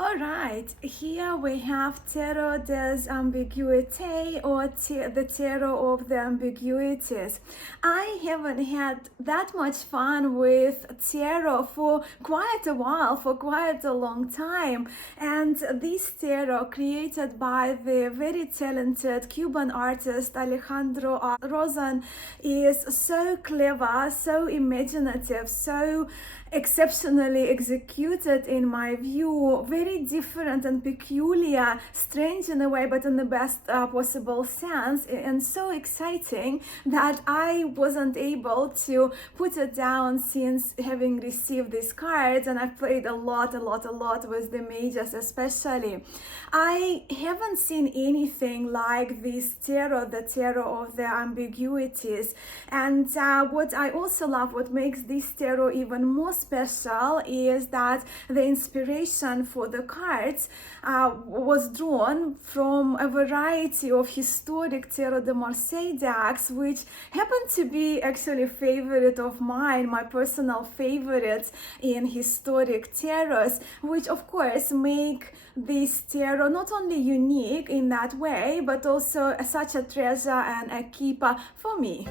Alright, here we have Tarot des Ambiguïtés or the Tarot of the Ambiguities. I haven't had that much fun with tarot for quite a while, for quite a long time. And this tarot, created by the very talented Cuban artist Alejandro Rozan, is so clever, so imaginative, so exceptionally executed in my view, very different and peculiar, strange in a way, but in the best possible sense, and so exciting that I wasn't able to put it down since having received these cards. And I've played a lot with the mages especially. I haven't seen anything like this tarot, the tarot of the ambiguities. And what I also love, what makes this tarot even more special, is that the inspiration for the cards was drawn from a variety of historic Tarot de Marseille decks, which happen to be actually a favorite of mine, my personal favorites in historic tarots, which of course make this tarot not only unique in that way, but also such a treasure and a keeper for me.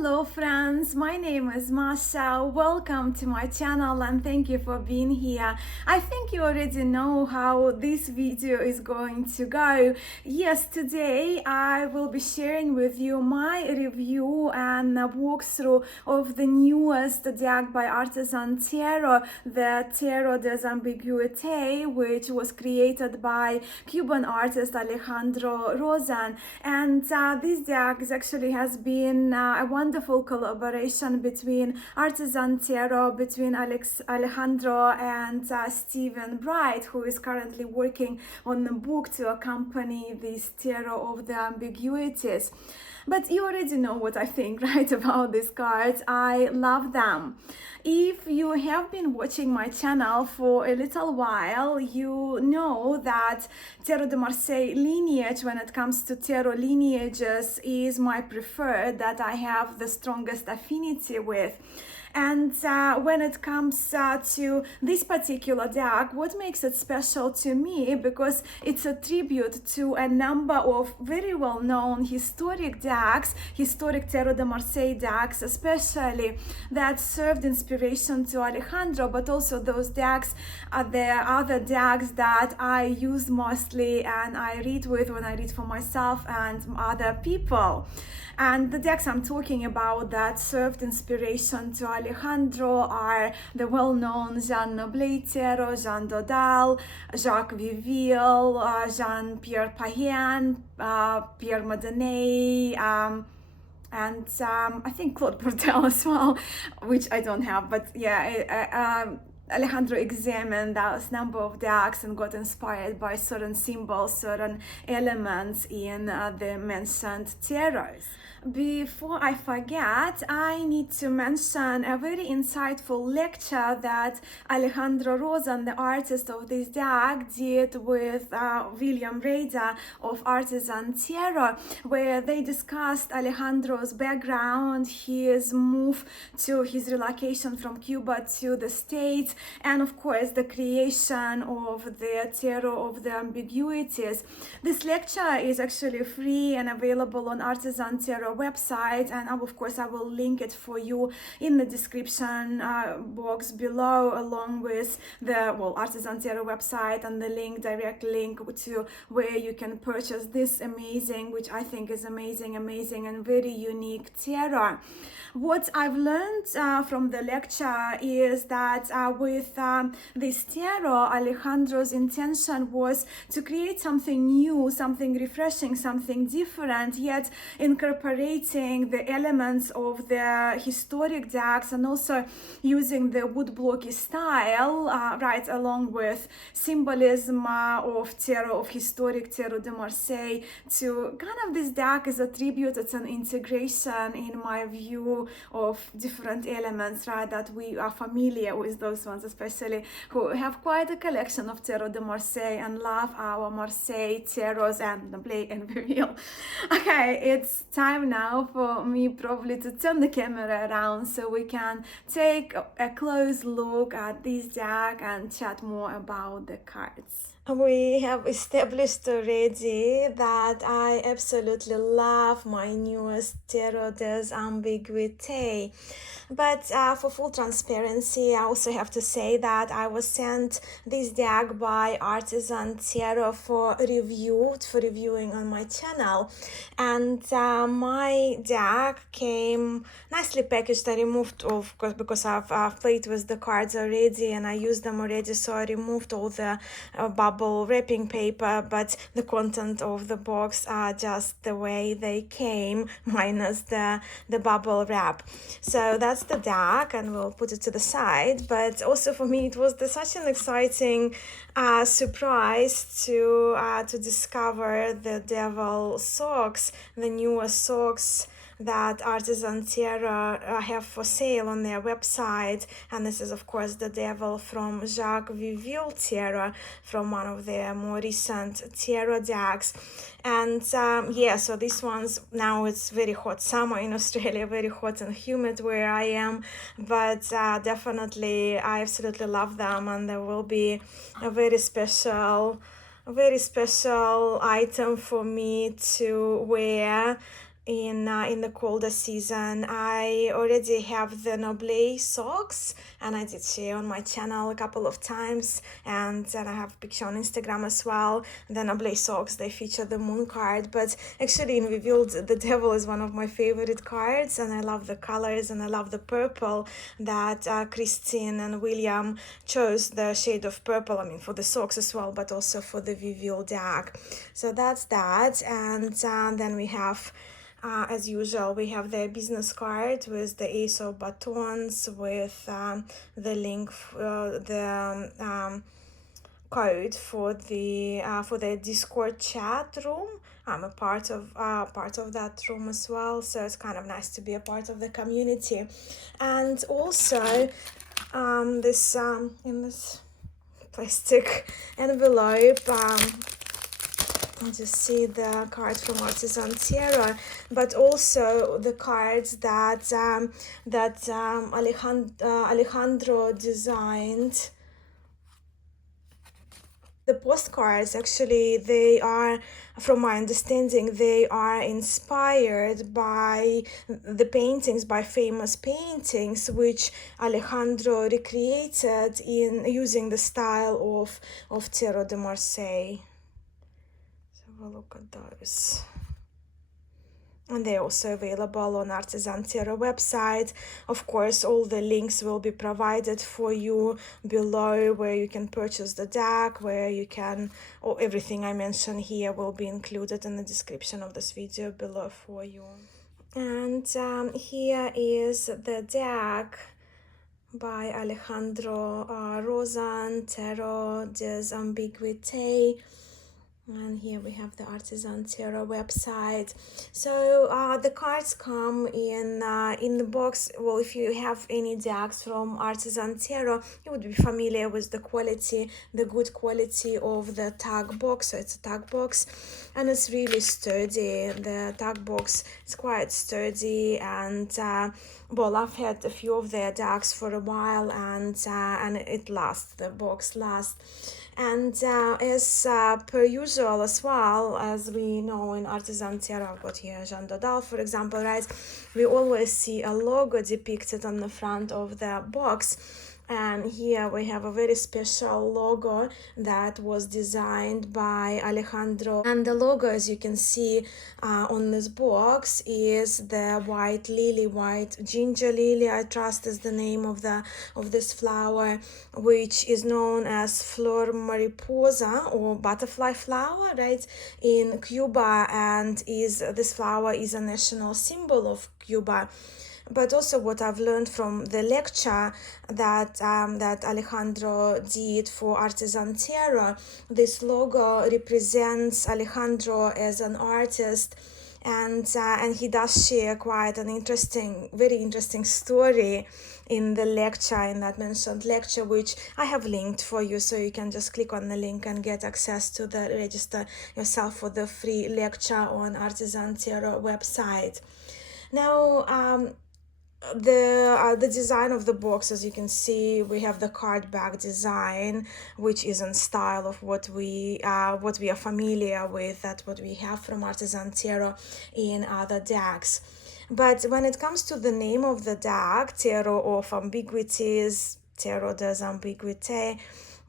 Hello friends, my name is Masha. Welcome to my channel and thank you for being here. I think you already know how this video is going to go. Yes, today I will be sharing with you my review and walkthrough of the newest deck by Artisan Tarot, the Tarot des Ambiguïtés, which was created by Cuban artist Alejandro Rozan. And this deck actually has been a wonderful collaboration between Artisan Tarot, between Alejandro and Stephen Bright, who is currently working on a book to accompany this Tarot of the Ambiguities. But you already know what I think, right, about these cards. I love them. If you have been watching my channel for a little while, you know that Tarot de Marseille lineage, when it comes to tarot lineages, is my preferred, that I have the strongest affinity with. And when it comes to this particular deck, what makes it special to me, because it's a tribute to a number of very well-known historic decks, historic Tarot de Marseille decks especially, that served inspiration to Alejandro, but also those decks are the other decks that I use mostly and I read with when I read for myself and other people. And the decks I'm talking about that served inspiration to Alejandro are the well-known Jean Noblet Tarot, Jean Dodal, Jacques Viville, Jean-Pierre Payen, Pierre Madonnet, and I think Claude Bourdelle as well, which I don't have, but yeah, Alejandro examined that number of decks and got inspired by certain symbols, certain elements in the mentioned tarots. Before I forget, I need to mention a very insightful lecture that Alejandro Rozan, the artist of this deck, did with William Rader of Artisan Tarot, where they discussed Alejandro's background, his move to his relocation from Cuba to the States, and of course the creation of the Tarot of the Ambiguities. This lecture is actually free and available on Artisan Tarot website, and of course I will link it for you in the description box below, along with the Artisan Tarot website and the direct link to where you can purchase this amazing, which I think is amazing and very unique tarot. What I've learned from the lecture is that with this tarot, Alejandro's intention was to create something new, something refreshing, something different, yet incorporating the elements of the historic decks and also using the woodblocky style, right, along with symbolism of tarot, of historic Tarot de Marseille, to kind of this deck is a tribute, it's an integration, in my view, of different elements, right, that we are familiar with, those ones especially who have quite a collection of Tarot de Marseille and love our Marseille tarots and play and reveal. Okay, it's time time now for me probably to turn the camera around so we can take a close look at this deck and chat more about the cards. We have established already that I absolutely love my newest tarot des Ambiguïtés. But for full transparency, I also have to say that I was sent this deck by Artisan Tarot for reviewing on my channel. And my deck came nicely packaged. I removed, of course, because I've played with the cards already and I used them already, so I removed all the bubble wrapping paper, but the content of the box are just the way they came, minus the bubble wrap. So that's the deck, and we'll put it to the side. But also for me, it was such an exciting surprise to discover the Devil socks, the newest socks that Artisan Tarot have for sale on their website. And this is of course the Devil from Jacques Viville Tarot, from one of their more recent tarot decks. And so this one's, now it's very hot summer in Australia, very hot and humid where I am, but definitely I absolutely love them, and there will be a very special item for me to wear in the colder season. I already have the Noble socks, and I did share on my channel a couple of times, and I have a picture on Instagram as well. The Noble socks, they feature the moon card, but actually in Revealed, the Devil is one of my favorite cards, and I love the colors, and I love the purple that Christine and William chose, the shade of purple, I mean for the socks as well, but also for the Reveal deck. So that's that. And then we have as usual, we have the business card with the Ace of Batons, with the link, code for the Discord chat room. I'm a part of that room as well, so it's kind of nice to be a part of the community. And also, in this plastic envelope, I'll just see the cards from Artisan Tarot, but also the cards that Alejandro designed. The postcards, actually, they are, from my understanding, they are inspired by the paintings, by famous paintings, which Alejandro recreated in using the style of Tarot de Marseille. Have a look at those, and they're also available on Artisan Tarot website. Of course, all the links will be provided for you below, where you can purchase the deck, where you can, or everything I mentioned here will be included in the description of this video below for you. And here is the deck by Alejandro Rozan, Tarot des Ambiguïtés. And here we have the Artisan Tarot website. So the cards come in the box. Well, if you have any decks from Artisan Tarot, you would be familiar with the quality, the good quality of the tag box. So it's a tag box, and it's really sturdy. The tag box is quite sturdy, and well, I've had a few of their decks for a while, and it lasts. The box lasts. And as per usual as well, as we know in Artisan Tarot, I've got here Jean Dodal, for example, right? We always see a logo depicted on the front of the box. And here we have a very special logo that was designed by Alejandro. And the logo, as you can see on this box, is the white lily, white ginger lily, I trust is the name of this flower, which is known as Flor Mariposa, or butterfly flower, right, in Cuba, and this flower is a national symbol of Cuba. But also what I've learned from the lecture that Alejandro did for Artisan Tarot, this logo represents Alejandro as an artist and he does share quite an interesting, very interesting story in the lecture, in that mentioned lecture, which I have linked for you, so you can just click on the link and get access to the register yourself for the free lecture on Artisan Tarot website. Now, the design of the box, as you can see, we have the card back design, which is in style of what we are familiar with. That's what we have from Artisan Tarot in other decks. But when it comes to the name of the deck, Tarot of Ambiguïtés, Tarot des Ambiguïtés,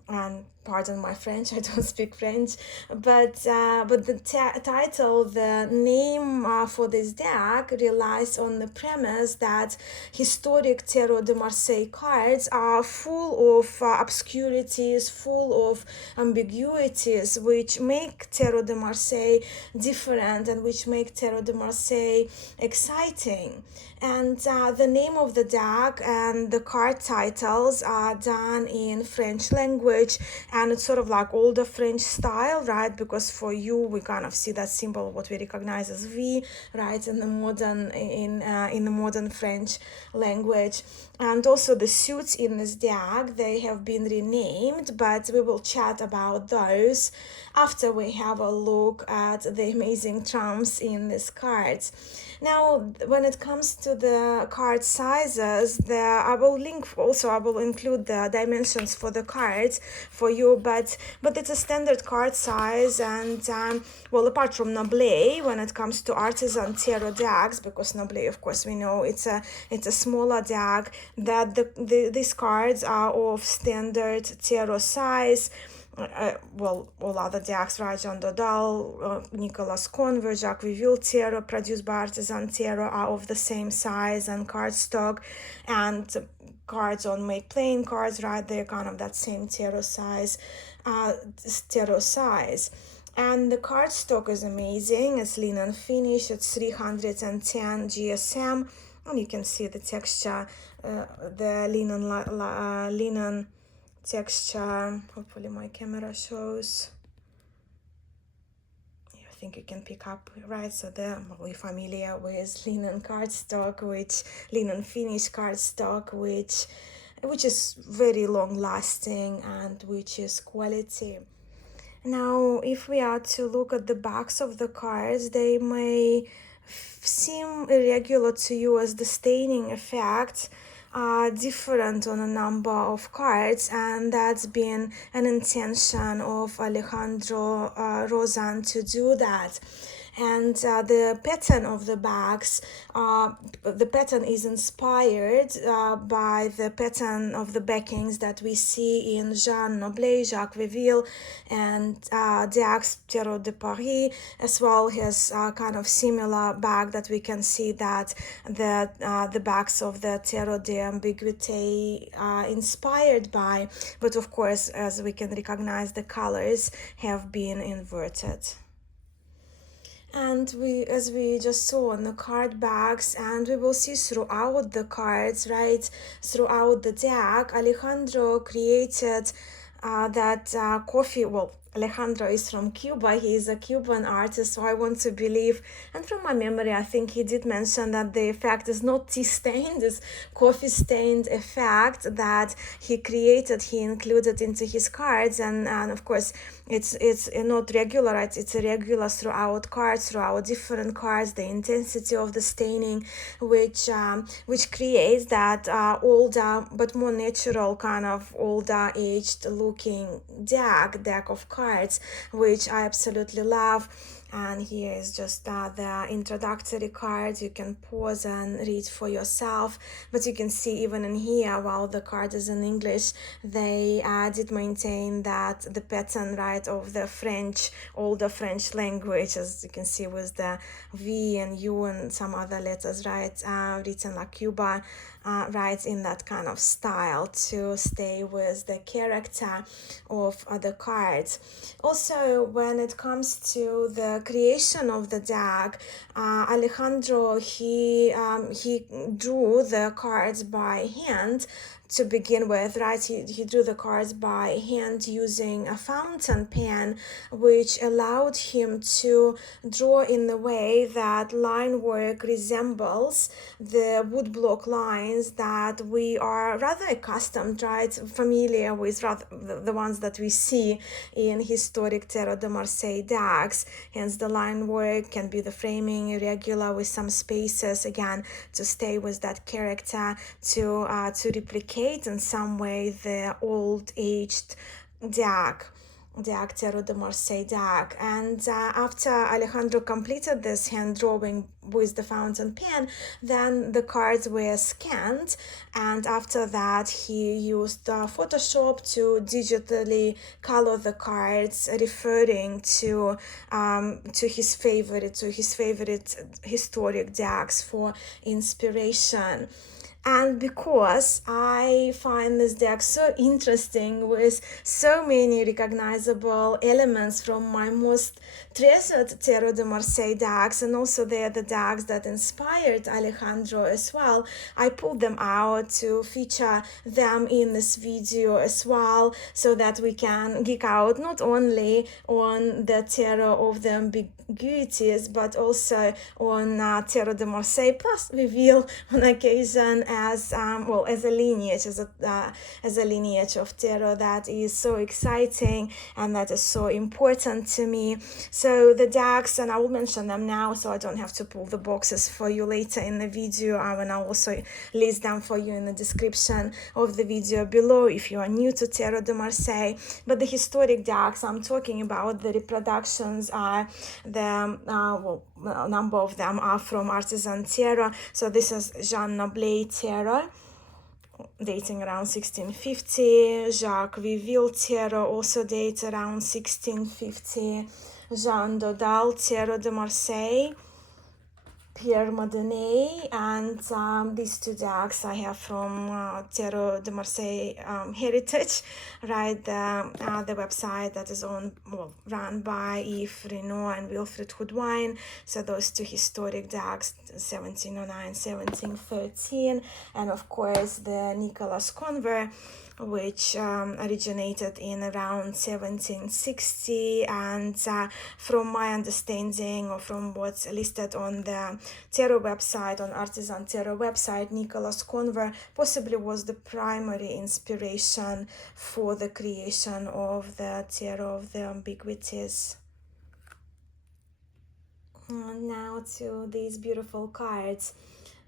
and pardon my French, I don't speak French, but the title, the name for this deck relies on the premise that historic Tarot de Marseille cards are full of obscurities, full of ambiguities, which make Tarot de Marseille different and which make Tarot de Marseille exciting. And the name of the deck and the card titles are done in French language, and it's sort of like older French style, right? Because for you, we kind of see that symbol, what we recognize as V, right, in the modern French language. And also the suits in this deck, they have been renamed, but we will chat about those after we have a look at the amazing trumps in these cards. Now, when it comes to the card sizes, I will include the dimensions for the cards for you, but it's a standard card size, and apart from Noblet, when it comes to Artisan Tarot decks, because Noblet, of course, we know it's a smaller deck, that these cards are of standard Tarot size. All other decks, right, Jean Dodal, Nicolas Conver, Jacques Viville Tarot, produced by Artisan Tarot, are of the same size and cardstock, and cards on Make Plain cards, right, they're kind of that same Tarot size. And the cardstock is amazing. It's linen finish. It's 310 GSM, and you can see the texture, the linen texture. Hopefully my camera shows. I think you can pick up, right? So we're familiar with linen cardstock, linen finish cardstock, which is very long lasting and which is quality. Now, if we are to look at the backs of the cards, they may seem irregular to you, as the staining effect are different on a number of cards, and that's been an intention of Alejandro Rozan to do that. And the pattern of the backs, the pattern is inspired by the pattern of the backings that we see in Jean Noblet, Jacques Viville, and Diax Tarot de Paris, as well as kind of similar back that we can see that the backs of the Tarot de Ambiguïté are inspired by, but of course, as we can recognize, the colors have been inverted. And as we just saw on the card backs, and we will see throughout the cards, right, throughout the deck, Alejandro created that coffee. Well, Alejandro is from Cuba. He is a Cuban artist, so I want to believe, and from my memory, I think he did mention that the effect is not tea-stained, it's coffee-stained effect that he created, he included into his cards, and of course, it's not regular, right? It's irregular throughout cards, throughout different cards, the intensity of the staining, which creates that older but more natural kind of older aged looking deck of cards, which I absolutely love. And here is just the introductory cards. You can pause and read for yourself, but you can see even in here, while the card is in English, they did maintain that the pattern, right, of the older French language, as you can see with the V and U and some other letters, right, written like Cuba, right, in that kind of style to stay with the character of the cards. Also, when it comes to the the creation of the deck, Alejandro, he drew the cards by hand to begin with, right? He drew the cards by hand using a fountain pen, which allowed him to draw in the way that line work resembles the woodblock lines that we are rather accustomed, right, familiar with, rather the ones that we see in historic Tarot de Marseille decks. Hence the line work can be the framing irregular with some spaces, again, to stay with that character, to replicate in some way the old aged deck, the Tarot de Marseille deck. And after Alejandro completed this hand drawing with the fountain pen, then the cards were scanned, and after that he used Photoshop to digitally color the cards, referring to his favorite historic decks for inspiration. And because I find this deck so interesting with so many recognizable elements from my most treasured Tarot de Marseille decks, and also they are the decks that inspired Alejandro as well, I pulled them out to feature them in this video as well, so that we can geek out not only on the Tarot of the Ambiguïtés, but also on Tarot de Marseille, plus reveal on occasion as a lineage, as a lineage of tarot that is so exciting and that is so important to me. So the decks, and I will mention them now so I don't have to pull the boxes for you later in the video, and I'll also list them for you in the description of the video below if you are new to Tarot de Marseille. But the historic decks I'm talking about, the reproductions are a number of them are from Artisan Tarot. So this is Jean Noblet Tarot, dating around 1650. Jacques Viville Tarot, also dates around 1650. Jean Dodal Tarot de Marseille, Pierre Madonnay, and these two decks I have from Tarot de Marseille Heritage, right? The website that is run by Yves Renaud and Wilfred Houdwine. So those two historic decks, 1709, 1713, and of course the Nicolas Convert, which originated in around 1760, and from my understanding, or from what's listed on the Tarot website, on Artisan Tarot website, Nicolas Convert possibly was the primary inspiration for the creation of the Tarot of the Ambiguïtés. Now to these beautiful cards.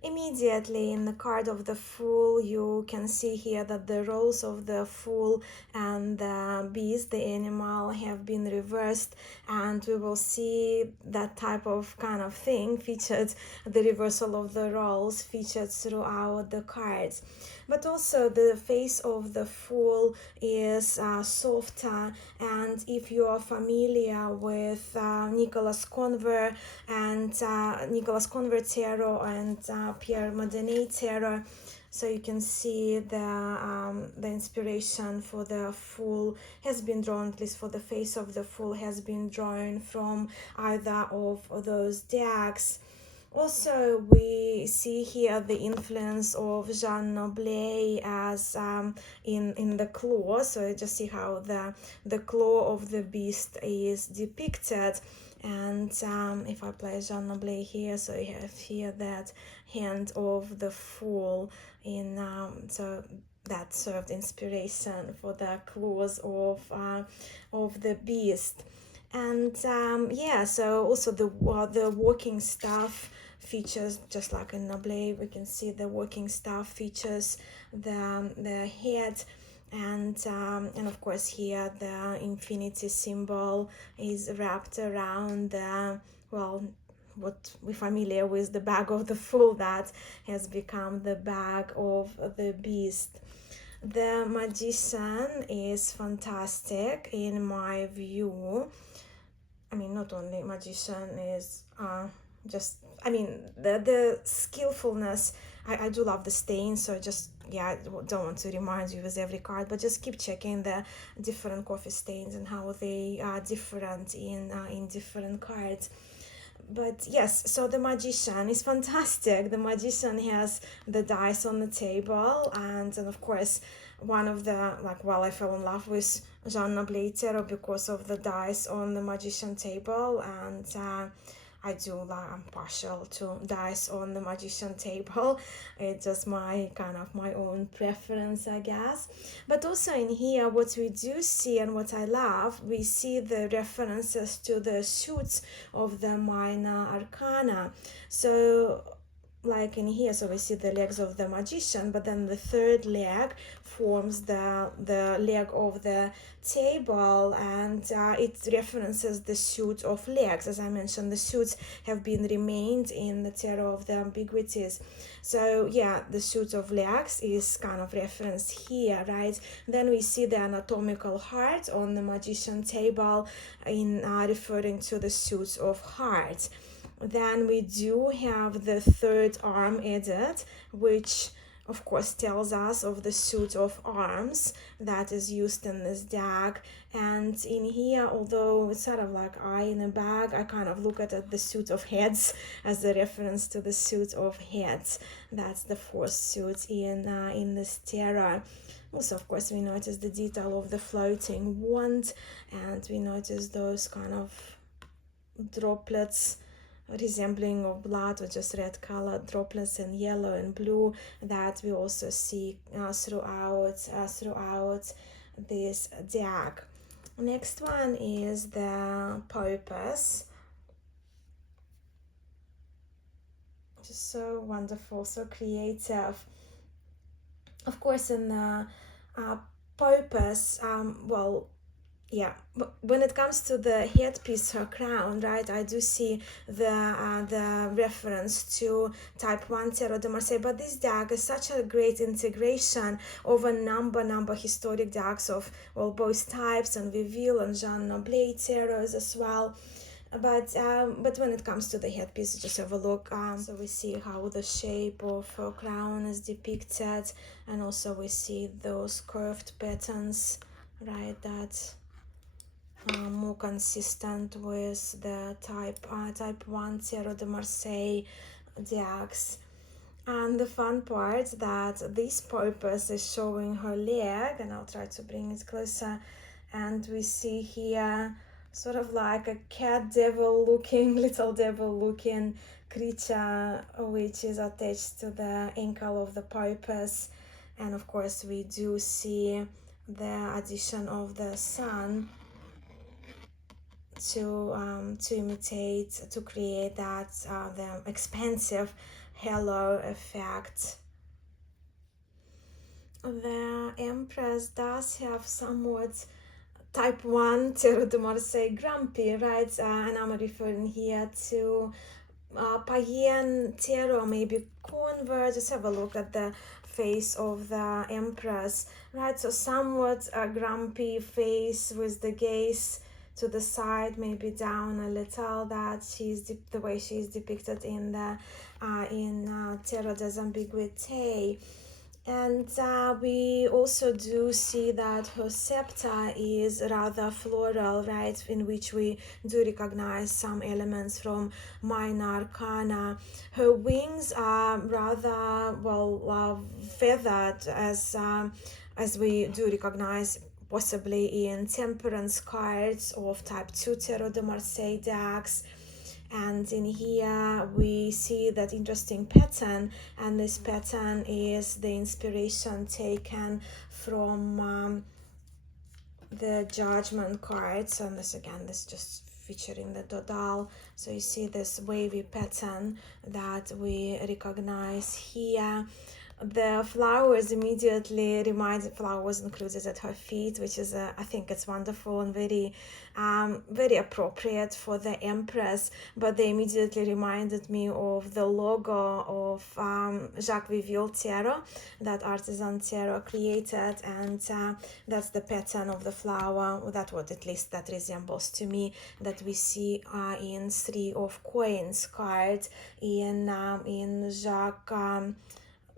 Immediately in the card of the Fool, you can see here that the roles of the Fool and the beast, the animal, have been reversed, and we will see that type of kind of thing featured, the reversal of the roles featured throughout the cards. But also the face of the Fool is softer, and if you are familiar with Nicolas Convert and Nicolas Convert Tarot and Pierre Madonnay Tarot, so you can see the inspiration for the Fool has been drawn, at least for the face of the Fool, has been drawn from either of those decks. Also, we see here the influence of Jean Noblet as in the claw. So you just see how the claw of the beast is depicted. And if I play Jean Noblet here, so you have here that hand of the Fool in so that served inspiration for the claws of the beast. And so also the walking staff features, just like in Noblet, we can see the walking staff features the head, and of course here the infinity symbol is wrapped around what we're familiar with, the bag of the Fool that has become the bag of the beast. The Magician is fantastic in my view. I mean, not only Magician is the skillfulness. I do love the stain, so just yeah, don't want to remind you with every card, but just keep checking the different coffee stains and how they are different in different cards. But yes, so the Magician is fantastic. The Magician has the dice on the table, and of course, one of the, like, well, I fell in love with Jean Noblet Tarot because of the dice on the Magician table, and I do, like, I'm partial to dice on the Magician table. It's just my kind of my own preference, I guess. But also in here, what we do see and what I love, we see the references to the suits of the minor arcana. So like in here, so we see the legs of the Magician, but then the third leg forms the leg of the table, and it references the suit of legs. As I mentioned, the suits have been remained in the Tarot of the Ambiguities. So yeah, the suit of legs is kind of referenced here, right? Then we see the anatomical heart on the Magician table in referring to the suits of hearts. Then we do have the third arm added, which of course tells us of the suit of arms that is used in this deck. And in here, although it's sort of like eye in a bag, I kind of look at it, the suit of heads as a reference to the suit of heads. That's the fourth suit in this tarot. Also, of course, we notice the detail of the floating wand, and we notice those kind of droplets resembling of blood, or just red color droplets in yellow and blue, that we also see throughout this deck. Next one is the Purpose. Just so wonderful, so creative. Of course, in the Purpose, well, yeah, when it comes to the headpiece, her crown, right, I do see the reference to type 1 Tarot de Marseille, but this deck is such a great integration of a number historic decks of, well, both types, and Viville and Jean Noblet Tarots as well. But when it comes to the headpiece, just have a look. So we see how the shape of her crown is depicted, and also we see those curved patterns, right, that more consistent with the type 1 Tarot de Marseille decks. And the fun part that this Purpose is showing her leg, and I'll try to bring it closer, and we see here sort of like a cat devil looking, little devil looking creature, which is attached to the ankle of the Purpose. And of course we do see the addition of the sun to imitate, to create that the expansive halo effect. The Empress does have somewhat type 1 Tarot de Marseille grumpy, right? And I'm referring here to Payen Tarot, maybe convert. Just have a look at the face of the Empress, right? So somewhat a grumpy face with the gaze to the side, maybe down a little. That she's the way she's depicted in the Tarot des Ambiguïtés. And we also do see that her scepter is rather floral, right, in which we do recognize some elements from minor arcana. Her wings are rather, well, feathered, as we do recognize possibly in Temperance cards of type 2 Tarot de Marseille decks. And in here we see that interesting pattern, and this pattern is the inspiration taken from the Judgment cards. And this again, this just featuring the dodal. So you see this wavy pattern that we recognize here. The flowers immediately flowers included at her feet, which is I think it's wonderful and very appropriate for the Empress. But they immediately reminded me of the logo of Jacques Viville Tarot that Artisan Tarot created, and that's the pattern of the flower, that what at least that resembles to me, that we see in 3 of Coins card in Jacques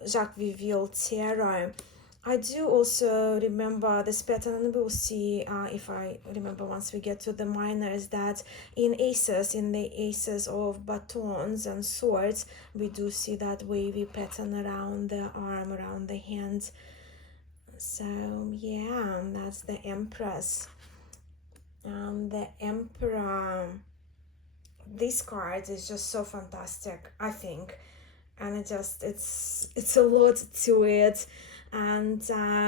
Jacques Viville tarot. I do also remember this pattern, and we'll see if I remember once we get to the minors, that in the aces of batons and swords, we do see that wavy pattern around the arm, around the hand. So yeah, that's the Empress. The Emperor, this card is just so fantastic, I think, and it's a lot to it, and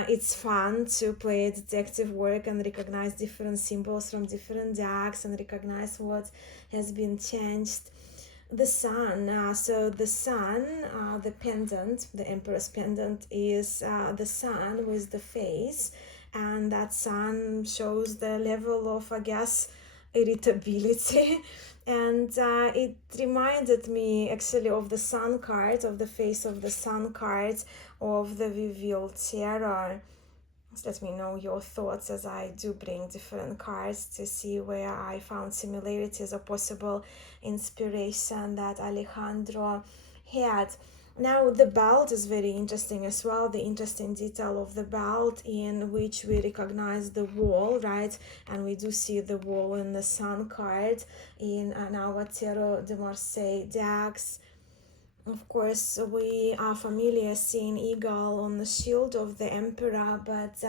it's fun to play detective work and recognize different symbols from different decks and recognize what has been changed. The sun, so the sun, the pendant, the Emperor's pendant, is the sun with the face, and that sun shows the level of, I guess, irritability. And it reminded me actually of the sun card, of the face of the sun card of the Viville tarot. Let me know your thoughts as I do bring different cards to see where I found similarities or possible inspiration that Alejandro had. Now the belt is very interesting as well, the interesting detail of the belt in which we recognize the wall, right? And we do see the wall in the sun card in our Tarot de Marseille decks. Of course, we are familiar seeing eagle on the shield of the emperor, but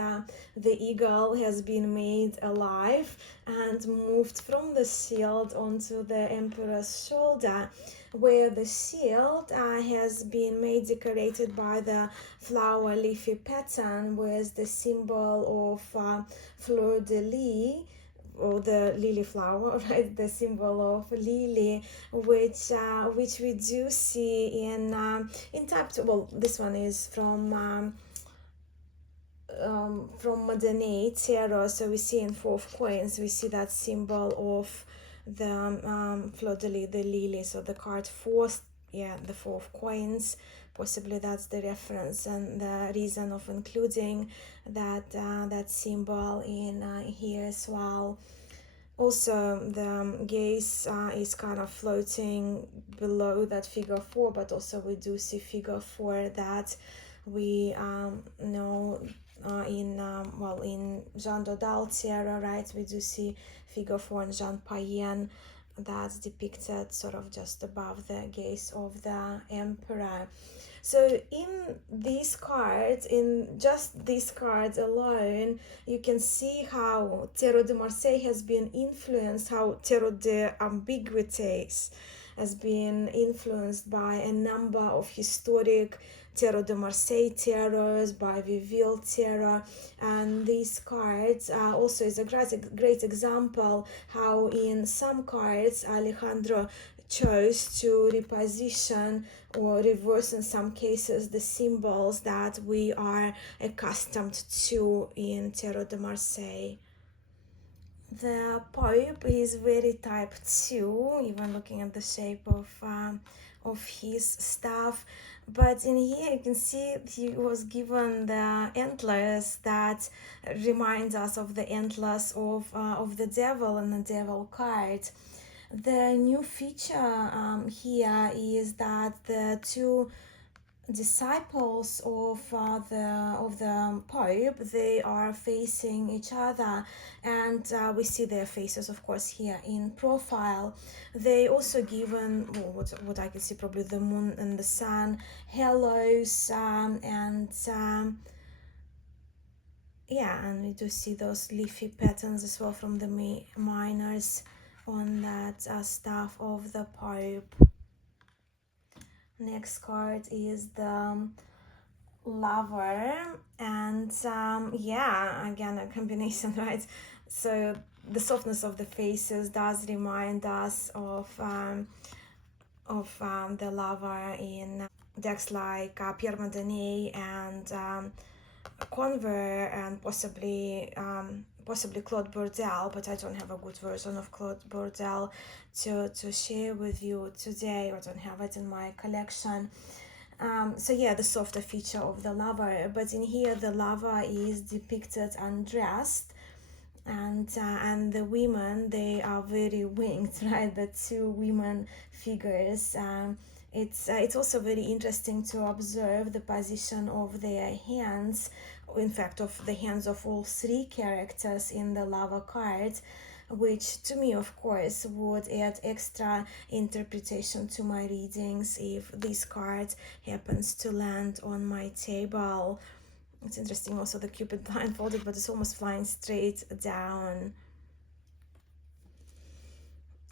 the eagle has been made alive and moved from the shield onto the emperor's shoulder, where the shield has been made decorated by the flower leafy pattern with the symbol of fleur de lis, or the lily flower, right? The symbol of lily, which we do see in type 2. Well, this one is from Madame Tarot. So we see in 4 of coins, we see that symbol of the fleur de lis, the lily. So the card 4, yeah, the 4 of coins. Possibly that's the reference and the reason of including that that symbol in here as well. Also, the gaze is kind of floating below that figure 4, but also we do see figure 4 that we know in Jean Dodal tarot, right? We do see figure 4 in Jean Payen, that's depicted sort of just above the gaze of the emperor. So in these cards, in just these cards alone, you can see how Tarot de Marseille has been influenced, how Tarot de Ambiguïtés has been influenced by a number of historic Tarot de Marseille tarots, by Viville tarot, and these cards also is a great example how in some cards Alejandro chose to reposition or reverse in some cases the symbols that we are accustomed to in Tarot de Marseille. The Pope is very type 2, even looking at the shape of his staff. But in here you can see he was given the antlers that reminds us of the antlers of the devil and the devil card. The new feature here is that the 2 disciples of the Pope, they are facing each other, and we see their faces, of course, here in profile. They also given what I can see, probably the moon and the sun halos, and we do see those leafy patterns as well from the minors on that staff of the Pope. Next card is the Lover, and again a combination, right? So the softness of the faces does remind us of the Lover in decks like Pierre Madone and Conver, and possibly Claude Bourdelle, but I don't have a good version of Claude Bourdelle to share with you today, or don't have it in my collection. The softer feature of the Lover, but in here the Lover is depicted undressed, and the women, they are very winged, right? The 2 women figures it's also very interesting to observe the position of their hands, in fact of the hands of all three characters in the Lover card, which to me of course would add extra interpretation to my readings if this card happens to land on my table. It's interesting also the Cupid blindfolded, but it's almost flying straight down.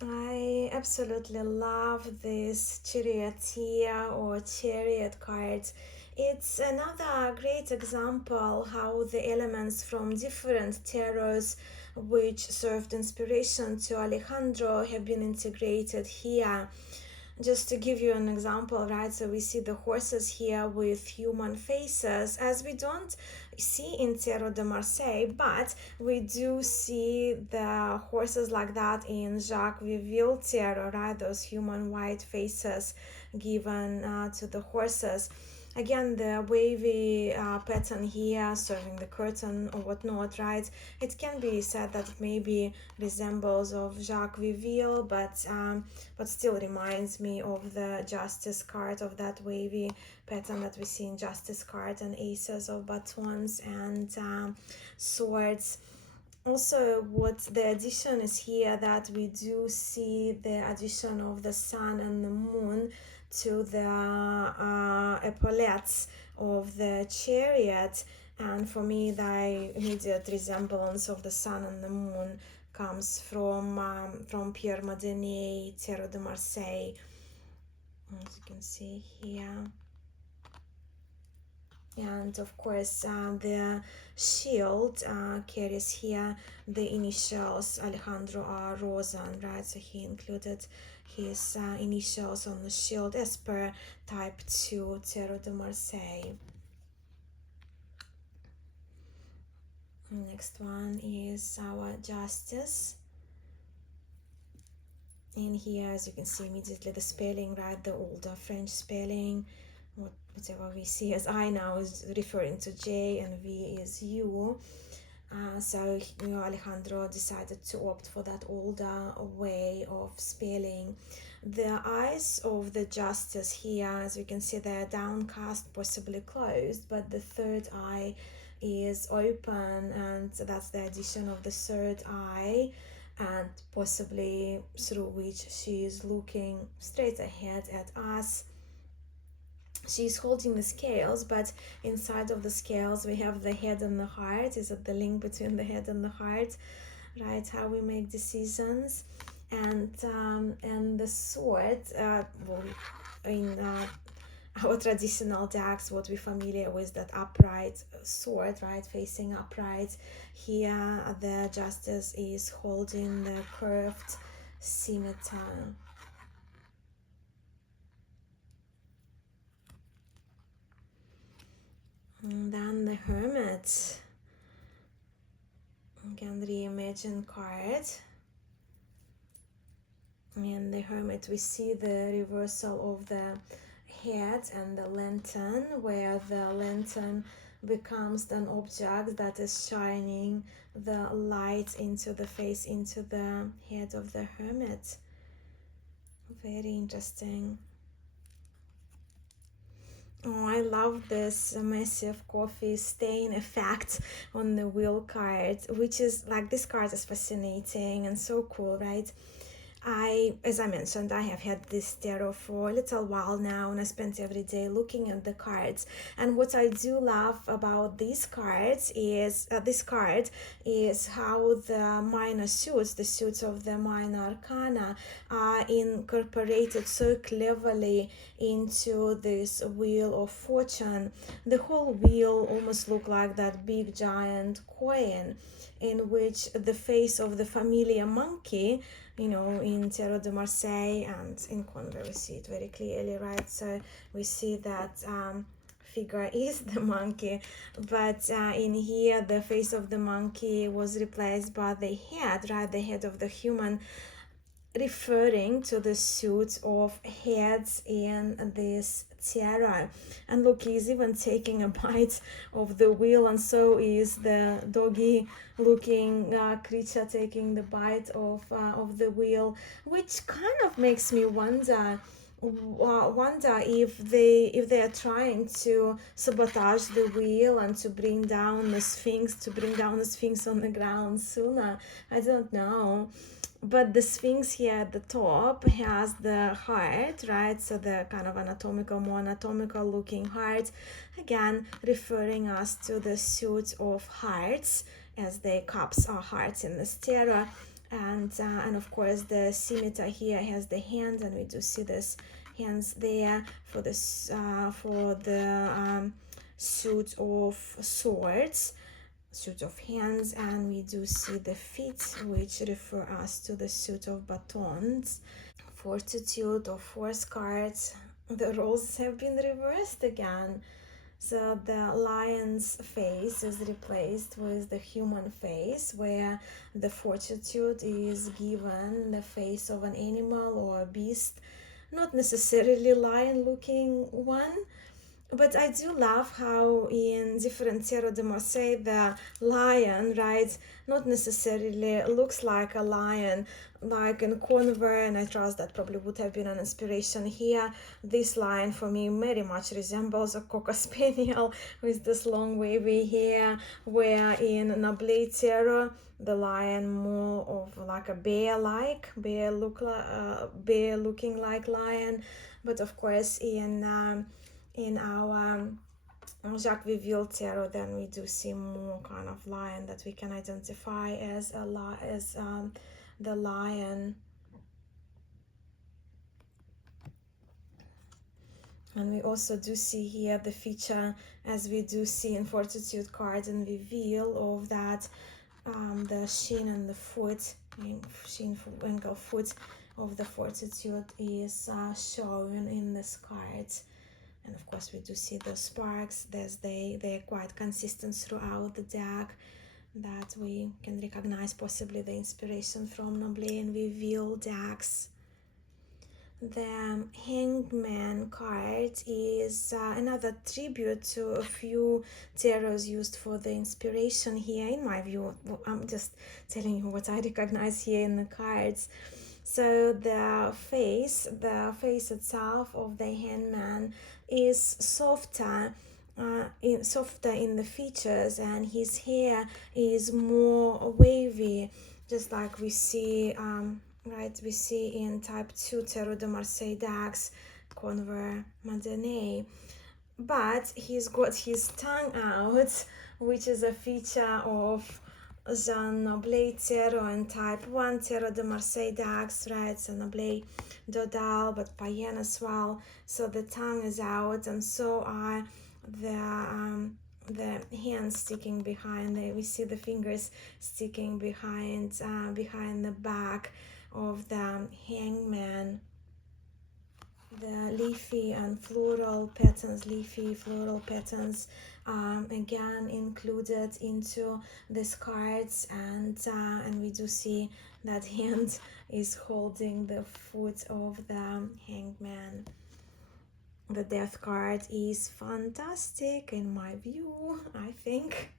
I absolutely love this charioteer or chariot cards. It's another great example how the elements from different tarots which served inspiration to Alejandro have been integrated here. Just to give you an example, right, so we see the horses here with human faces, as we don't see in Tarot de Marseille, but we do see the horses like that in Jacques Viville Tarot, right, those human white faces given to the horses. Again, the wavy pattern here serving the curtain or whatnot, right? It can be said that it maybe resembles of Jacques Viville, but still reminds me of the Justice card, of that wavy pattern that we see in Justice card, and aces of batons and swords. Also, what the addition is here, that we do see the addition of the sun and the moon to the epaulettes of the chariot, and for me the immediate resemblance of the sun and the moon comes from Pierre Madenier, Tarot de Marseille, as you can see here. And of course the shield carries here the initials Alejandro R. Rozan, right? So he included his initials on the shield as per type 2 Tarot de Marseille. Next one is our Justice. In here, as you can see immediately, the spelling, right, the older French spelling, whatever we see as I now is referring to J and V is U. So Alejandro decided to opt for that older way of spelling. The eyes of the Justice here, as you can see, they're downcast, possibly closed, but the third eye is open, and that's the addition of the third eye, and possibly through which she is looking straight ahead at us. She's holding the scales, but inside of the scales we have the head and the heart. Is it the link between the head and the heart, right? How we make decisions. And the sword, in our traditional decks, what we're familiar with, that upright sword, right, facing upright. Here the Justice is holding the curved scimitar. And then the Hermit, again reimagined card. In the Hermit we see the reversal of the head and the lantern, where the lantern becomes an object that is shining the light into the face, into the head of the Hermit. Very interesting. Oh, I love this massive coffee stain effect on the wheel card, which is like, this card is fascinating and so cool, right? As I mentioned, I have had this tarot for a little while now, and I spent every day looking at the cards. And what I do love about these cards is this card is how the minor suits, the suits of the minor arcana, are incorporated so cleverly into this wheel of fortune. The whole wheel almost look like that big giant coin, in which the face of the familiar monkey, in Tarot de Marseille and in Convert we see it very clearly, right? So we see that figure is the monkey, but in here the face of the monkey was replaced by the head, right? The head of the human, referring to the suit of heads in this tarot. And look, he's even taking a bite of the wheel, and so is the doggy looking creature taking the bite of the wheel, which kind of makes me wonder wonder if they are trying to sabotage the wheel and to bring down the Sphinx on the ground sooner. I don't know. But the Sphinx here at the top has the heart, right? So the kind of more anatomical looking heart, again referring us to the suit of hearts, as the cups are hearts in this tarot. And of course the scimitar here has the hand, and we do see this hands there for this for the suit of swords, suit of hands, and we do see the feet, which refer us to the suit of batons. Fortitude of force cards. The roles have been reversed again. So the lion's face is replaced with the human face, where the fortitude is given the face of an animal or a beast, not necessarily lion-looking one. But I do love how in different Tarot de Marseille the lion, right, not necessarily looks like a lion, like in Convert, and I trust that probably would have been an inspiration here. This lion for me very much resembles a Cocker Spaniel with this long wavy hair, where in Noble Tarot the lion more of like a bear looking like lion. But of course in our Jacques Viville tarot, then we do see more kind of lion that we can identify as the lion. And we also do see here the feature, as we do see in Fortitude card and Reveal, of that the shin and the foot, ankle foot of the Fortitude is shown in this card. And of course we do see the sparks. They're quite consistent throughout the deck, that we can recognize possibly the inspiration from Noble and Reveal decks. The Hangman card is another tribute to a few tarots used for the inspiration here. In my view, I'm just telling you what I recognize here in the cards. So the face itself of the Hangman is softer in the features, and his hair is more wavy, just like we see we see in type 2 Tarot de Marseille decks, Convert, Madonnay. But he's got his tongue out, which is a feature of Jean Noble Tarot and type 1 Tarot de Marseille decks, right? So Noble, Dodal, but Payen as well. So the tongue is out, and so are the hands sticking behind. We see the fingers sticking behind the back of the Hangman. The leafy floral patterns again included into these cards, and we do see that hand is holding the foot of the Hangman. The Death card is fantastic in my view, I think.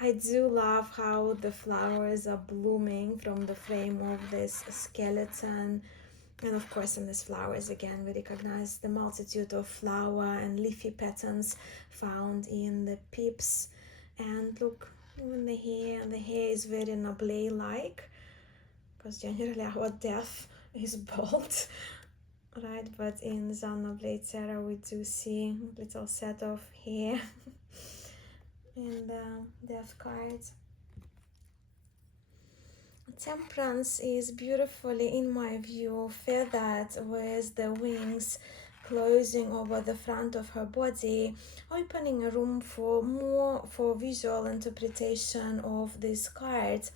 I do love how the flowers are blooming from the frame of this skeleton. And of course in these flowers again we recognize the multitude of flower and leafy patterns found in the pips. And look, even the hair is very Noble-like, because generally our death is bald, right? But in Jean Noble Tarot we do see a little set of hair in the Death card. Temperance is beautifully, in my view, feathered, with the wings closing over the front of her body, opening a room for visual interpretation of this card.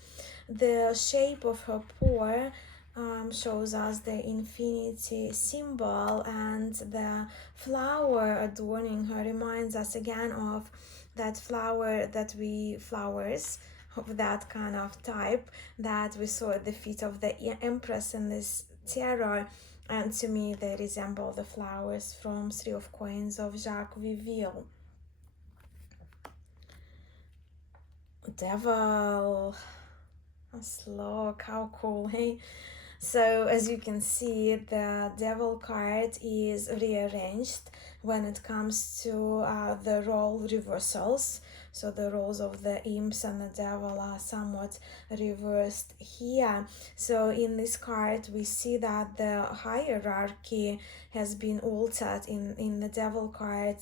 The shape of her paw shows us the infinity symbol, and the flower adorning her reminds us again of that flowers of that kind of type that we saw at the feet of the Empress in this tarot. And to me they resemble the flowers from Three of Coins of Jacques Viville. Devil, a slug, how cool, hey? So as you can see, the devil card is rearranged when it comes to the role reversals. So the roles of the imps and the devil are somewhat reversed here. So in this card we see that the hierarchy has been altered in the devil card,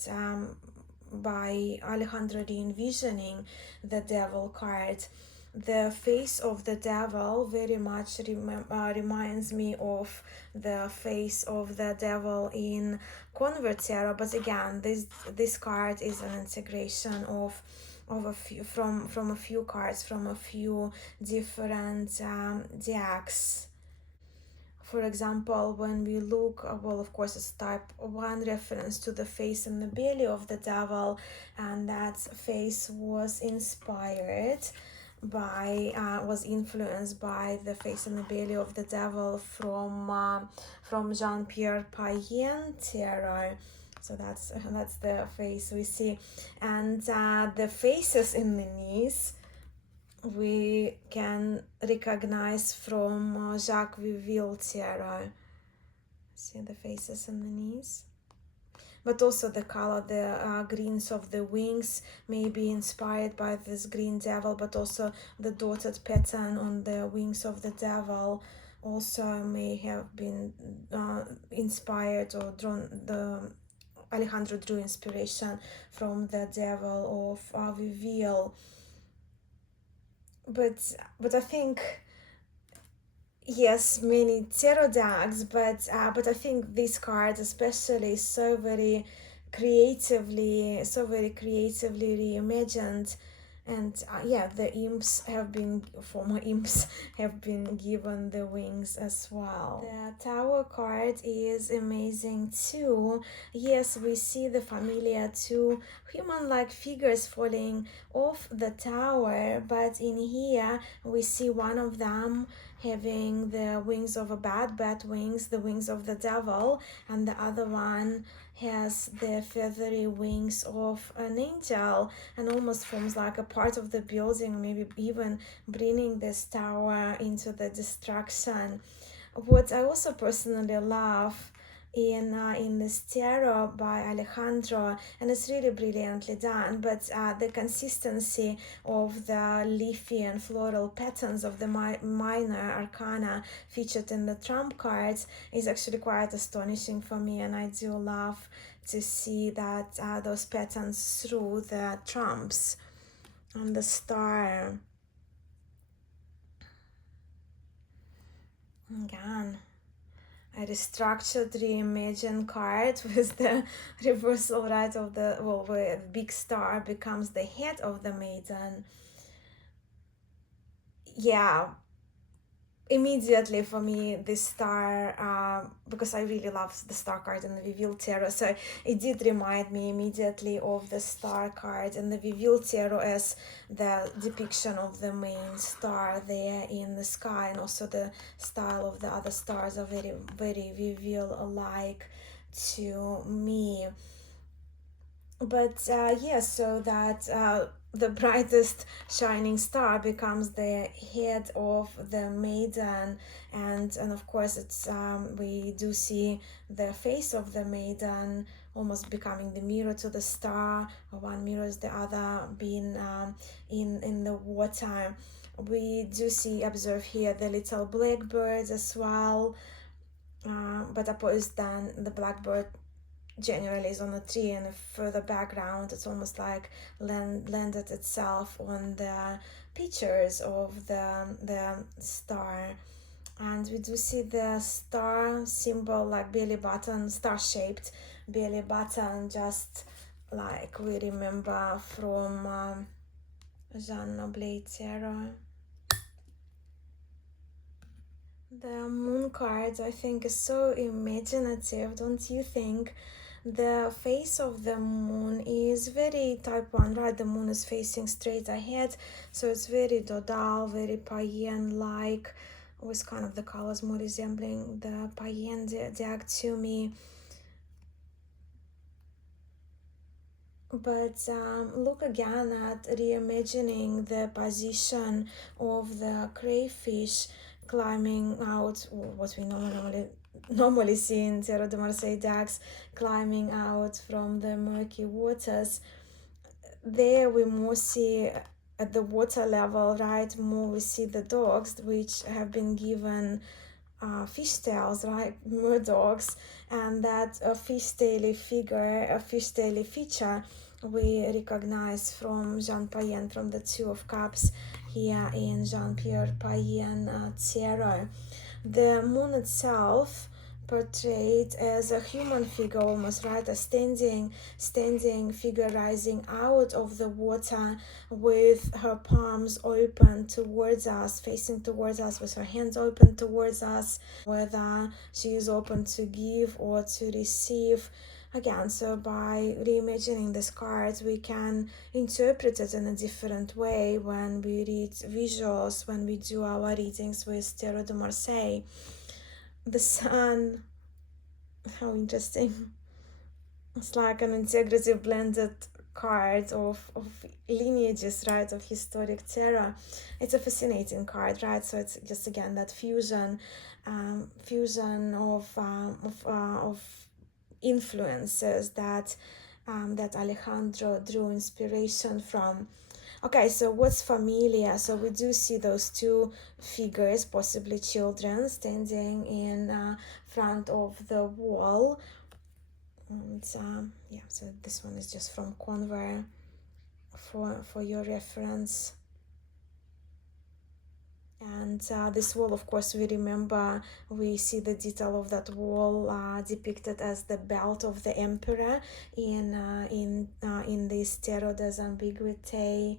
by Alejandro re-envisioning the devil card. The face of the devil very much reminds me of the face of the devil in Convert Tarot, but again, this card is an integration of a few from a few cards from a few different decks. For example, when we look, well, of course, it's type 1 reference to the face and the belly of the devil, and that face was inspired by, was influenced by the face and the belly of the devil from Jean-Pierre Payen tarot. So that's the face we see, and the faces in the knees we can recognize from Jacques Viville tarot. See the faces and the knees, but also the color, the greens of the wings may be inspired by this green devil, but also the dotted pattern on the wings of the devil also may have been inspired or drawn. The Alejandro drew inspiration from the devil of Viville. But I think, yes, many tarot decks, but I think this card especially is so very creatively reimagined, and yeah, the imps have been, former imps have been given the wings as well. The Tower card is amazing too. Yes, we see the familiar two human-like figures falling off the tower, but in here we see one of them having the wings of a bat wings, the wings of the devil, and the other one has the feathery wings of an angel, and almost forms like a part of the building, maybe even bringing this tower into the destruction. What I also personally love in this tarot by Alejandro, and it's really brilliantly done, but the consistency of the leafy and floral patterns of the minor arcana featured in the trump cards is actually quite astonishing for me, and I do love to see that those patterns through the trumps and the star. Again, a restructured reimagined card with the reversal right of the, well, where the big star becomes the head of the maiden. Yeah, immediately for me this star, because I really love the star card in the Viville tarot, so it did remind me immediately of the star card in the Viville tarot as the depiction of the main star there in the sky, and also the style of the other stars are very very Viville alike to me. But yeah, so that the brightest shining star becomes the head of the maiden, and of course it's we do see the face of the maiden almost becoming the mirror to the star, or one mirrors the other, being in the water. We do observe here the little blackbirds as well, but opposed than the blackbird generally is on a tree, and a further background it's almost like landed itself on the pictures of the star. And we do see the star symbol, like belly button, star shaped belly button, just like we remember from Jean Noble tarot. The moon card, I think, is so imaginative, don't you think? The face of the moon is very type 1, right? The moon is facing straight ahead, so it's very Dodal, very Payen-like, with kind of the colors more resembling the Payen deck to me. But look again at reimagining the position of the crayfish climbing out, what we normally see in Tarot de Marseille decks, climbing out from the murky waters. There we more see at the water level, right, more we see the dogs, which have been given fishtails, right, mer dogs, and that fishtaily figure, a fishtaily feature we recognize from Jean Payen, from the Two of Cups here in Jean-Pierre Payen tarot. The moon itself portrayed as a human figure almost, right, a standing figure rising out of the water with her palms open towards us, facing towards us, with her hands open towards us, whether she is open to give or to receive. Again, so by reimagining this card, we can interpret it in a different way when we read visuals, when we do our readings with Tarot de Marseille. The sun, how interesting. It's like an integrative blended card of lineages, right, of historic tarot. It's a fascinating card, right? So it's just again that fusion of influences that Alejandro drew inspiration from. Okay, so what's familiar? So we do see those two figures, possibly children, standing in front of the wall. And yeah, so this one is just from Conver for your reference. And this wall, of course, we remember, we see the detail of that wall depicted as the belt of the emperor in this Tarot des Ambiguïtés.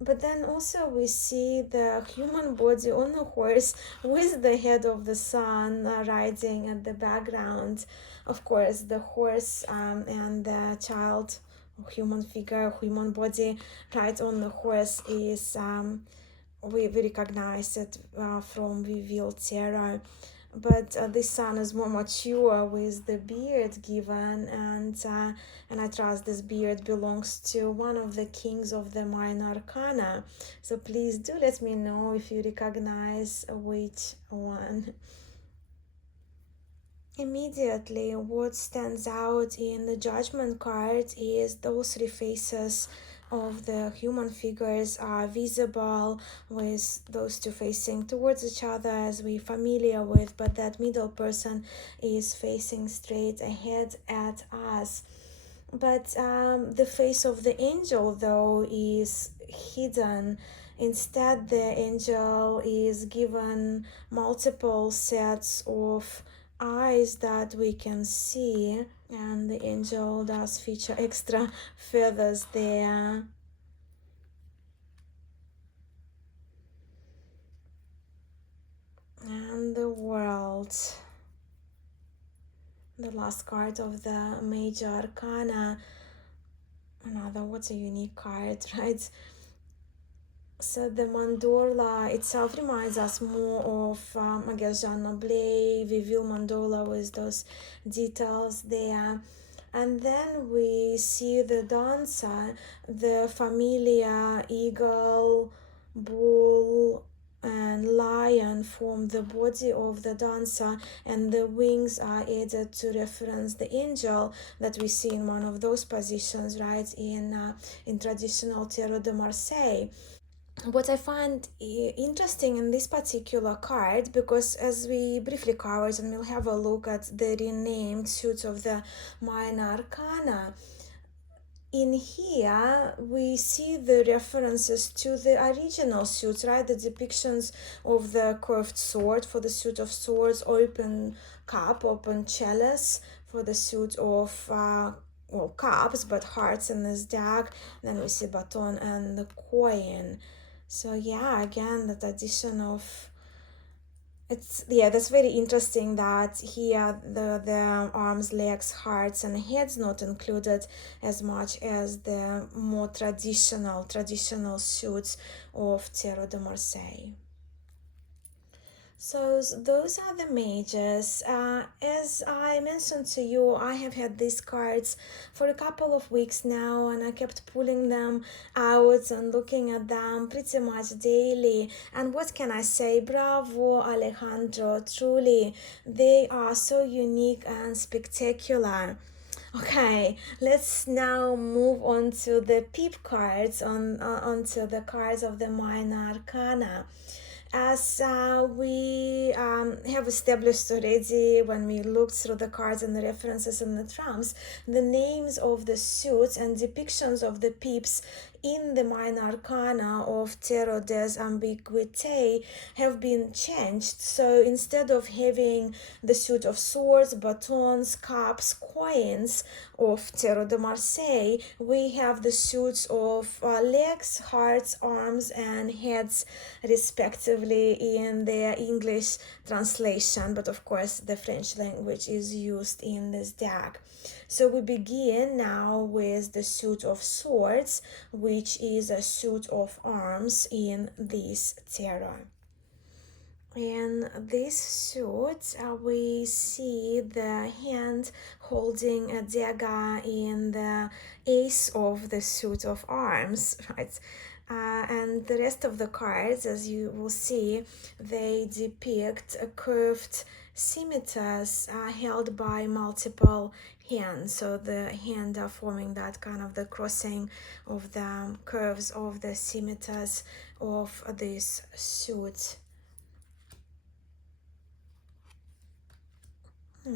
But then also we see the human body on a horse with the head of the sun riding at the background. Of course, the horse and the child, human figure, human body right on the horse is, we recognize it from Revealed Tarot. But this sun is more mature with the beard given, and I trust this beard belongs to one of the kings of the Minor Arcana. So please do let me know if you recognize which one. Immediately, what stands out in the Judgment card is those three faces of the human figures are visible, with those two facing towards each other as we're familiar with, but that middle person is facing straight ahead at us. But the face of the angel, though, is hidden. Instead, the angel is given multiple sets of eyes that we can see, and the angel does feature extra feathers there. And the world, the last card of the Major Arcana. What's a unique card, right? So the mandorla itself reminds us more of, I guess, Jean Noblet, Viville mandorla with those details there. And then we see the dancer, the familiar eagle, bull, and lion form the body of the dancer, and the wings are added to reference the angel that we see in one of those positions, right, in traditional Tarot de Marseille. What I find interesting in this particular card, because as we briefly covered, and we'll have a look at the renamed suits of the Minor Arcana, in here we see the references to the original suits, right? The depictions of the curved sword for the suit of swords, open cup, open chalice for the suit of cups, but hearts in this deck. Then we see baton and the coin. So yeah, again, that addition of, that's very interesting that here the arms, legs, hearts, and heads not included as much as the more traditional suits of Tarot de Marseille. So those are the majors. As I mentioned to you, I have had these cards for a couple of weeks now, and I kept pulling them out and looking at them pretty much daily. And what can I say? Bravo, Alejandro. Truly, they are so unique and spectacular. Okay, let's now move on to the peep cards, onto the cards of the minor arcana. As we have established already when we looked through the cards and the references and the trumps, the names of the suits and depictions of the peeps in the minor arcana of Tarot des Ambiguïtés have been changed. So instead of having the suit of swords, batons, cups, coins of Tarot de Marseille, we have the suits of legs, hearts, arms, and heads, respectively, in their English translation. But of course, the French language is used in this deck. So we begin now with the suit of swords, which is a suit of arms in this tarot. In this suit, we see the hand holding a dagger in the ace of the suit of arms, right? And the rest of the cards, as you will see, they depict a curved scimitars held by multiple hands. So the hand are forming that kind of the crossing of the curves of the scimitars of this suit.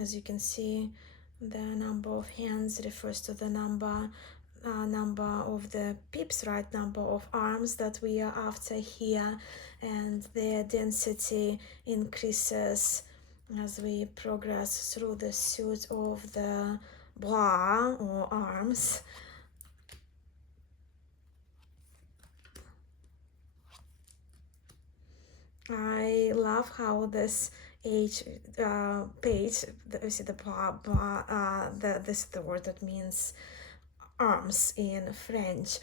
As you can see, the number of hands refers to the number of the pips, right? Number of arms that we are after here, and their density increases as we progress through the suit of the bras or arms. I love how this page, you see the this is the word that means arms in French.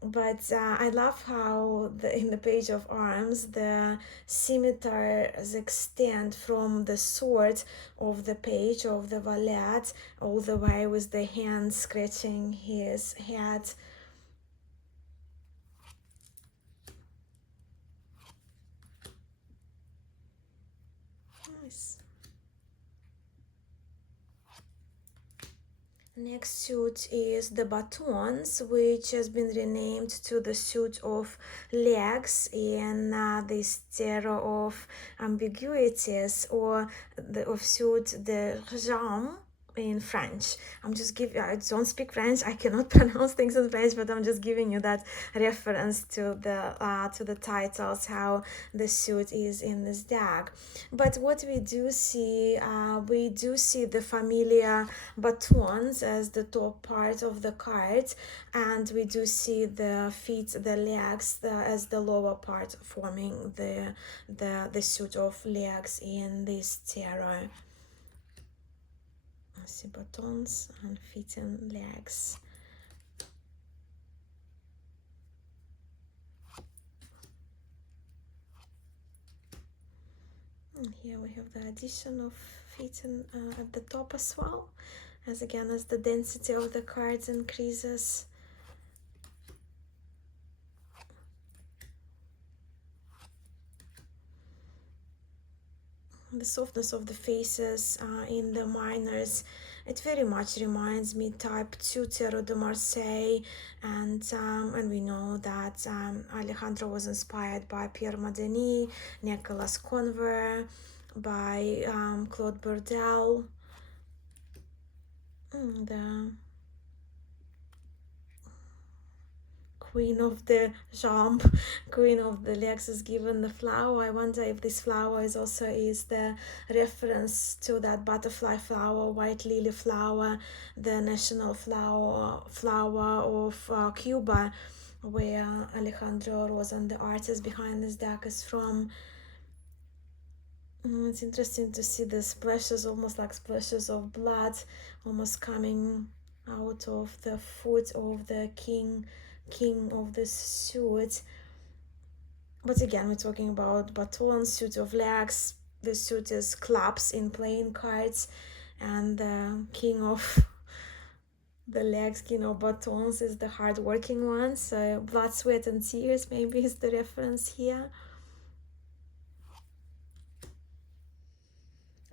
But I love how in the page of arms, the scimitars extend from the sword of the page of the valet all the way with the hand scratching his head. Nice. Next suit is the batons, which has been renamed to the suit of legs in this tarot of ambiguities, or the of suit de jambe in French. I'm just giving, I don't speak French, I cannot pronounce things in French, but I'm just giving you that reference to the titles, how the suit is in this deck. But what we do see the familiar batons as the top part of the card, and we do see the feet, the legs, as the lower part, forming the suit of legs in this tarot. See batons and feet and legs. And here we have the addition of feet at the top as well, as again as the density of the cards increases. The softness of the faces in the minors, it very much reminds me type 2 Tarot de Marseille, and we know that Alejandro was inspired by Pierre Madeni, Nicolas Conver, by Claude Bordel. The Queen of the Jambe, Queen of the legs is given the flower. I wonder if this flower is the reference to that butterfly flower, white lily flower, the national flower of Cuba, where Alejandro Rozan, the artist behind this deck, is from. It's interesting to see the splashes, almost like splashes of blood, almost coming out of the foot of the king of this suit. But again, we're talking about baton, suit of legs. The suit is clubs in playing cards, and the king of the legs, king of batons, is the hard-working one. So blood, sweat, and tears maybe is the reference here.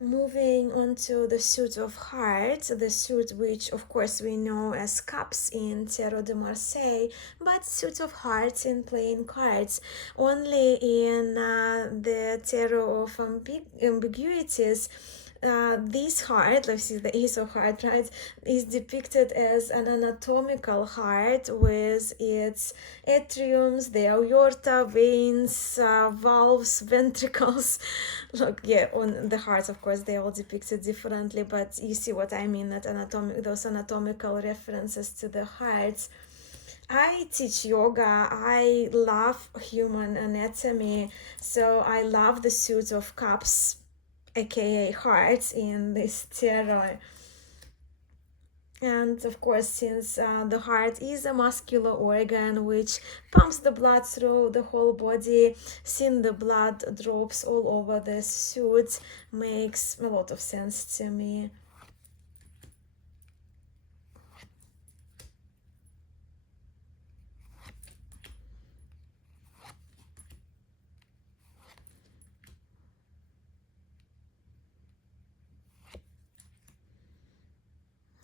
Moving on to the suit of hearts, the suit which of course we know as cups in Tarot de Marseille, but suit of hearts in playing cards. Only in the Tarot of Ambiguities, this heart, let's see, the Ace of Hearts, right, is depicted as an anatomical heart with its atriums, the aorta, veins, valves, ventricles. Look, yeah, on the hearts, of course, they all depicted differently, but you see what I mean, that those anatomical references to the hearts. I teach yoga. I love human anatomy, so I love the suit of cups, aka hearts, in this tarot. And of course, since the heart is a muscular organ which pumps the blood through the whole body, seeing the blood drops all over the suit makes a lot of sense to me.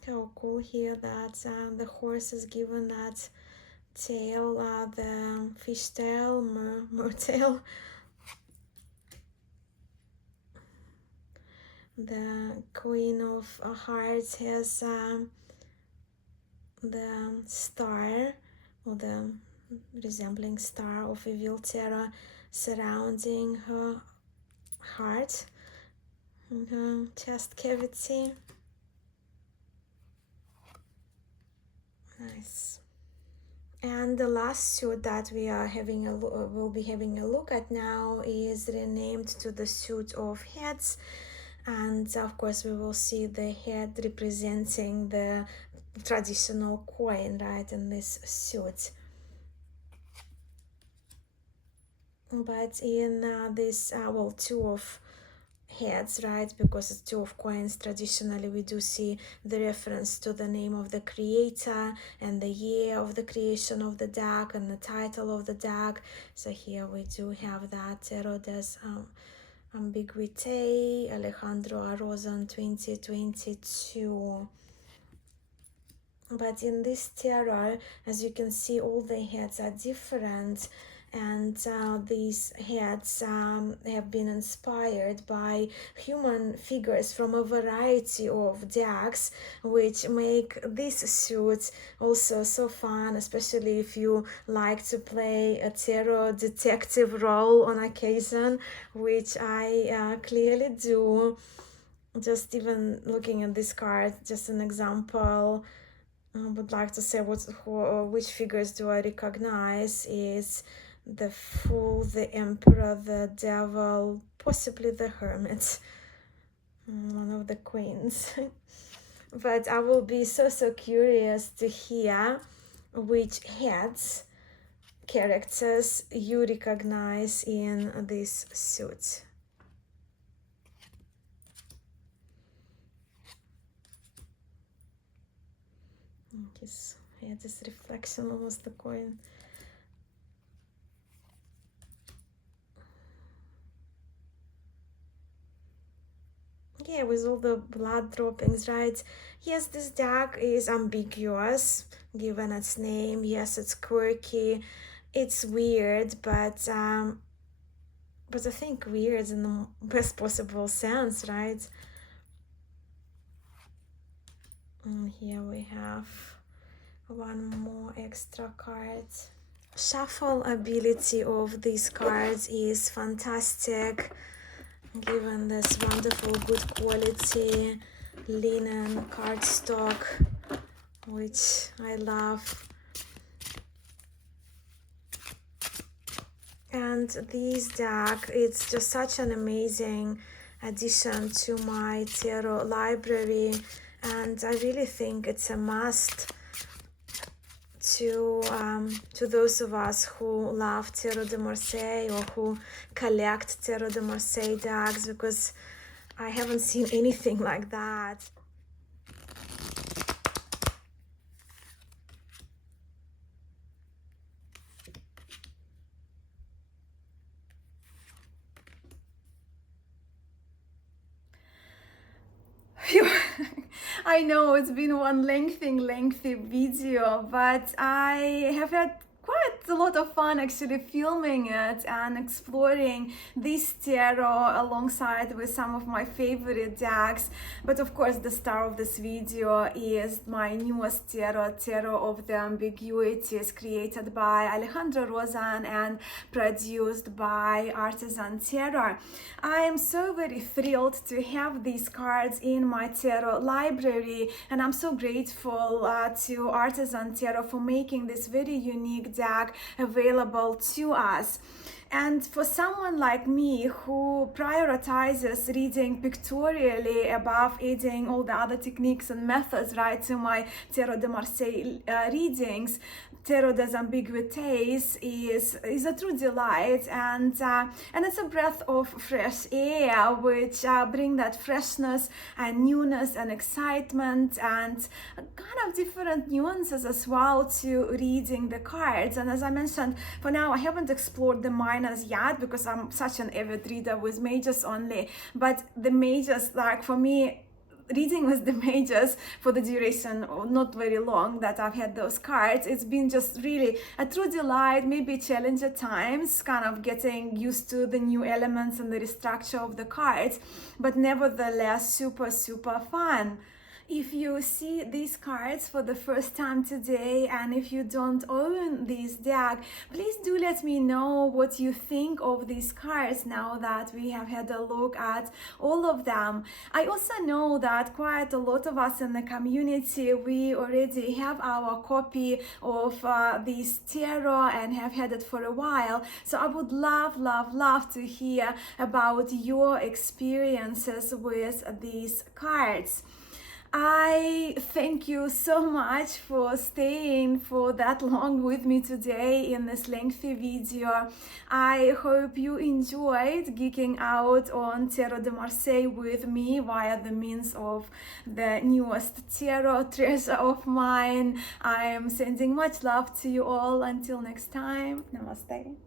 How cool here that the horse is given that tail, the fish tail, mer tail. The Queen of Hearts has the star, or the resembling star of evil terror surrounding her heart, her chest cavity. Nice. And the last suit that we are having will be having a look at now is renamed to the suit of heads, and of course we will see the head representing the traditional coin, right, in this suit. But in this well, two of heads, right, because it's two of coins, traditionally we do see the reference to the name of the creator and the year of the creation of the deck and the title of the deck. So here we do have that Tarot des Ambiguïtés, Alejandro Rozan 2022. But in this tarot, as you can see, all the heads are different, and these heads have been inspired by human figures from a variety of decks, which make this suit also so fun, especially if you like to play a tarot detective role on occasion, which I clearly do. Just even looking at this card, just an example, I would like to say which figures do I recognize is the Fool, the Emperor, the Devil, possibly the Hermit, one of the queens. But I will be so curious to hear which heads, characters you recognize in this suit. His head is reflection, almost the coin. Yeah, with all the blood droppings, right? Yes, this deck is ambiguous, given its name. Yes, it's quirky, it's weird, but I think weird in the best possible sense, right? And here we have one more extra card. Shuffle ability of these cards is fantastic, given this wonderful good quality linen cardstock, which I love. And this deck, it's just such an amazing addition to my tarot library, and I really think it's a must to those of us who love Tarot de Marseille or who collect Tarot de Marseille decks, because I haven't seen anything like that. Phew. I know it's been one lengthy video, but I have had quite a lot of fun actually filming it and exploring this tarot alongside with some of my favorite decks. But of course the star of this video is my newest tarot of the Ambiguïtés, created by Alejandro Rozan and produced by Artisan Tarot. I am so very thrilled to have these cards in my tarot library, and I'm so grateful to Artisan Tarot for making this very unique deck available to us. And for someone like me who prioritizes reading pictorially above adding all the other techniques and methods, right, to my Tarot de Marseille readings, Tarot des Ambiguïtés is a true delight, and it's a breath of fresh air, which bring that freshness and newness and excitement and kind of different nuances as well to reading the cards. And as I mentioned, for now I haven't explored the minors yet because I'm such an avid reader with majors only, but the majors, like for me, reading with the majors for the duration not very long that I've had those cards, it's been just really a true delight, maybe a challenge at times, kind of getting used to the new elements and the restructure of the cards, but nevertheless super fun. If you see these cards for the first time today, and if you don't own this deck, please do let me know what you think of these cards now that we have had a look at all of them. I also know that quite a lot of us in the community, we already have our copy of this tarot and have had it for a while. So I would love to hear about your experiences with these cards. I thank you so much for staying for that long with me today in this lengthy video. I hope you enjoyed geeking out on Tarot de Marseille with me via the means of the newest tarot treasure of mine. I am sending much love to you all. Until next time, namaste.